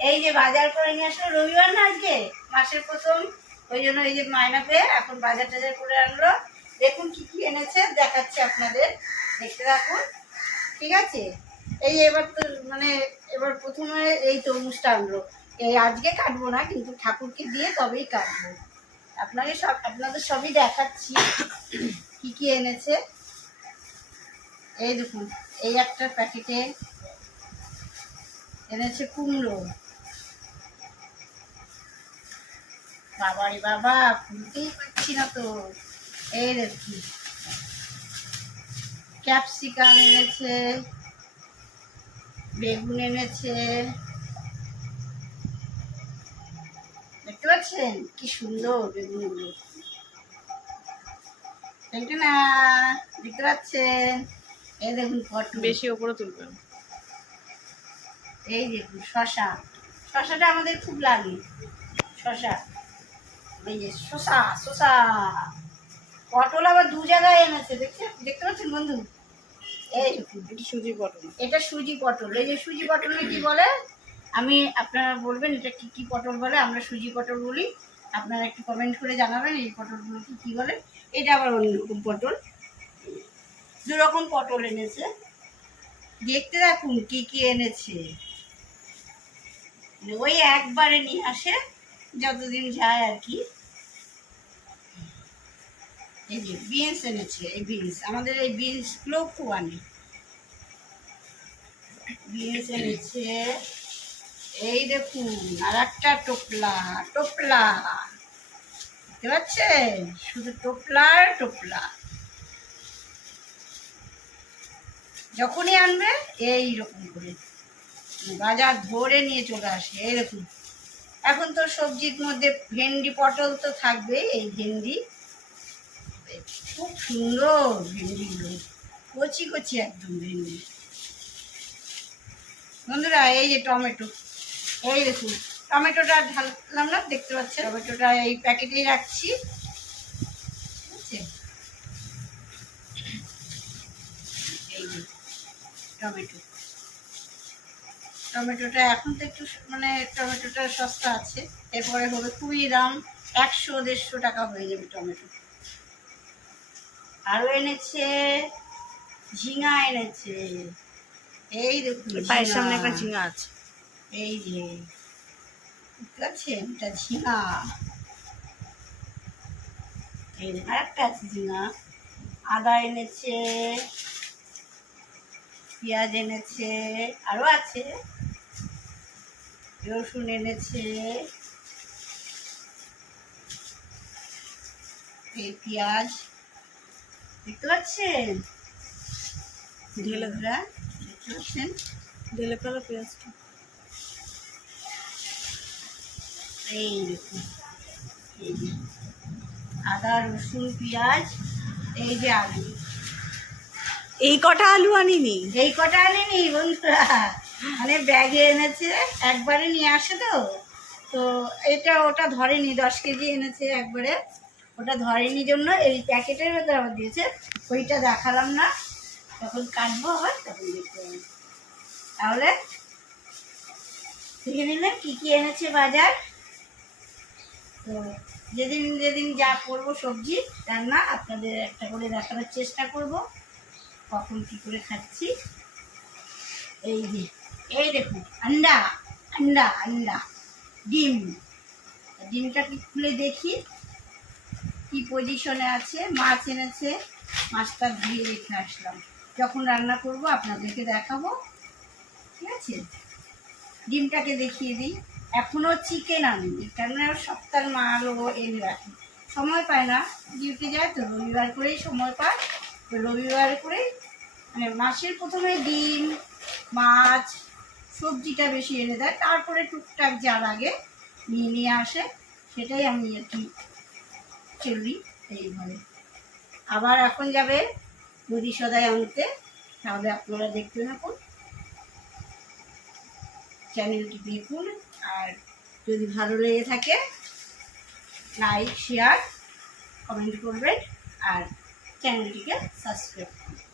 এই যে বাজার করে নিয়ে আসলো রবিবার না আজকে? মাসের প্রথম। ওই জন্য এই যে মায়না পেয়ে এখন বাজার টাজার করে আনলো। দেখুন কি কি এনেছে, দেখাচ্ছি আপনাদের। দেখতে রাখুন ঠিক আছে? এই এবার তো মানে এবার প্রথমে এই তরমুজটা আনলো। এই আজকে কাটবো না, কিন্তু ঠাকুরকে দিয়ে তবেই কাটবো। আপনাকে সব আপনাদের সবই দেখাচ্ছি কি কি এনেছে। এই দেখুন, এই একটা প্যাকেটে এনেছে কুমড়ো। বাবারে বাবা খুলতেই পারছি না তো। এই দেখুন ক্যাপসিকাম এনেছে বেগুন এনেছে। দেখতে পাচ্ছেন? কি সুন্দর বেগুনগুলো। দেখতে না দেখতে পাচ্ছেন? এই দেখুন পটল। বেশি ওপরে তুলবেন। এই দেখুন শশা শশাটা আমাদের খুব লাগে। শশা এই যে শশা শশা পটল আবার দু জায়গায় এনেছে দেখছে? দেখতে পাচ্ছেন বন্ধু? এই সুজি পটল। এটা সুজি পটল। এই যে সুজি পটলে কি বলে? আমি আপনারা বলবেন এটা কি কি পটল বলে? আমরা সুজি পটল বলি। আপনারা একটু কমেন্ট করে জানাবেন এই পটলগুলো কি কি বলে? এটা আবার অন্যরকম পটল। দু রকম পটল এনেছে। দেখতে দেখুন কি কি এনেছে। ওই একবারে নিয়ে আসে যতদিন যায় আর কি। এই যে বিনস এনেছে, এই বিনস আমাদের এই বিনসগুলো খুব আনে। বিনস এনেছে, এই দেখুন আর একটা টোপলা টোপলা। দেখতে পাচ্ছেন? শুধু টোপলা আর টোপলা। যখনই আনবে এই রকম করে বাজার ধরে নিয়ে চলে আসে। এই দেখুন, এখন তো সবজির মধ্যে ভেন্ডি পটল তো থাকবে এই ভেন্ডি। খুব সুন্দর ভেন্ডিগুলো কচি কচি একদম ভেন্ডি। বন্ধুরা, এই যে টমেটো, এই দেখুন, টমেটোটা ঢাললাম না, দেখতে পাচ্ছেন? টমেটোটা এই প্যাকেটেই রাখছি। ঠিক? এই টমেটো। টমেটোটা এখন তো একটু মানে টমেটোটা সস্তা আছে। এরপরে হবে খুবই দাম একশো দেড়শো টাকা হয়ে যাবে টমেটো। আরও এনেছে ঝিঙা এনেছে। এই দেখুন পায়ের সামনে একটা ঝিঙা আছে। এই যে পারছেন এটা ঝিঙা। এই যে আরেকটা আছে ঝিঙা। আদা এনেছে পেঁয়াজ এনেছে আরও আছে। রসুন এনেছে। এই পেঁয়াজ। দেখতে পাচ্ছেন? ঢেলে বন্ধুরা, দেখতে পাচ্ছেন? ঢেলে ফেলো পেঁয়াজটা এই দেখুন আদা রসুন পেঁয়াজ এই যে আলু। এই কটা আলু আনিনি? এই কটা আনিনি বন্ধুরা? মানে ব্যাগে এনেছে একবারে নিয়ে আসে তো? তো এটা ওটা ধরেনি দশ কেজি এনেছে একবারে। ওটা ধরেনি জন্য এই প্যাকেটের ভেতরে আবার দিয়েছে। ওইটা দেখালাম না। তখন কাটবো আবার তখন দেখতে হবে। তাহলে দেখে নিলেন কী কী এনেছে বাজার। তো যেদিন যেদিন যা করব সবজি, রান্না আপনাদের একটা করে দেখানোর চেষ্টা করব। কখন কী করে খাচ্ছি। এই যে, এই দেখুন, আন্ডা আন্ডা আন্ডা, ডিম। ডিমটাকে খুলে দেখি। কি পজিশনে আছে, মাছ এনেছে, মাছটা ধুয়ে রেখে আসলাম। যখন রান্না করব, আপনাদেরকে দেখাবো। ঠিক আছে? ডিমটাকে দেখিয়ে দিই। এখনও চিকেন আনিনি, কেননা সপ্তাহ মালও এনে রাখি। সময় পায় না ডিউটি যায় তো রবিবার করেই সময় পায়। তো রবিবার করে মানে মাসের প্রথমে ডিম, মাছ, সবজিটা বেশি এনে দেয়। তারপরে টুকটাক যা লাগে নিয়ে নিয়ে আসে। সেটাই আমি আর কি চলি এইভাবে আবার এখন যাবে মুদি সদায় আনতে, তাহলে আপনারা দেখতে থাকুন। চ্যানেলটি দেখুন, আর যদি ভালো লেগে থাকে, লাইক, শেয়ার, কমেন্ট করবেন, আর চ্যানেলটিকে সাবস্ক্রাইব করুন।